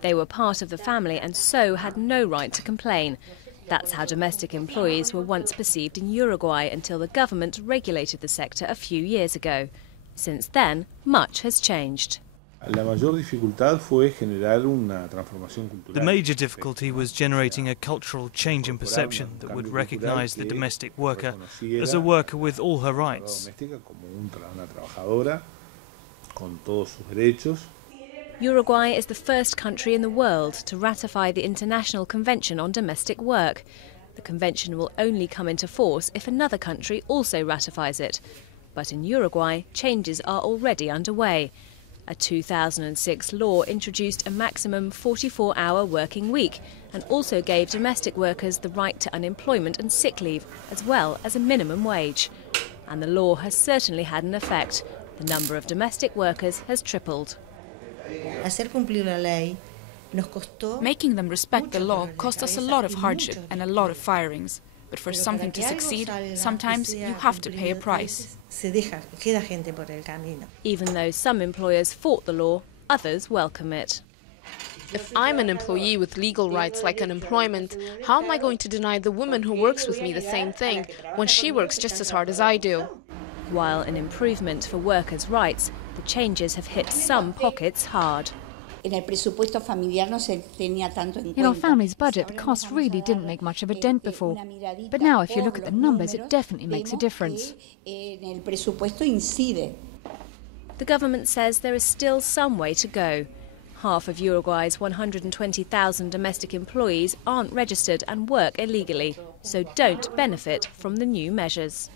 They were part of the family and so had no right to complain. That's how domestic employees were once perceived in Uruguay until the government regulated the sector a few years ago. Since then, much has changed. The major difficulty was generating a cultural change in perception that would recognize the domestic worker as a worker with all her rights. Uruguay is the first country in the world to ratify the International Convention on Domestic Work. The convention will only come into force if another country also ratifies it. But in Uruguay, changes are already underway. A 2006 law introduced a maximum 44-hour working week and also gave domestic workers the right to unemployment and sick leave, as well as a minimum wage. And the law has certainly had an effect. The number of domestic workers has tripled. Making them respect the law cost us a lot of hardship and a lot of firings. But for something to succeed, sometimes you have to pay a price. Even though some employers fought the law, others welcome it. If I'm an employee with legal rights like unemployment, how am I going to deny the woman who works with me the same thing when she works just as hard as I do? While an improvement for workers' rights, the changes have hit some pockets hard. In our family's budget, the cost really didn't make much of a dent before. But now, if you look at the numbers, it definitely makes a difference. The government says there is still some way to go. Half of Uruguay's 120,000 domestic employees aren't registered and work illegally, so don't benefit from the new measures.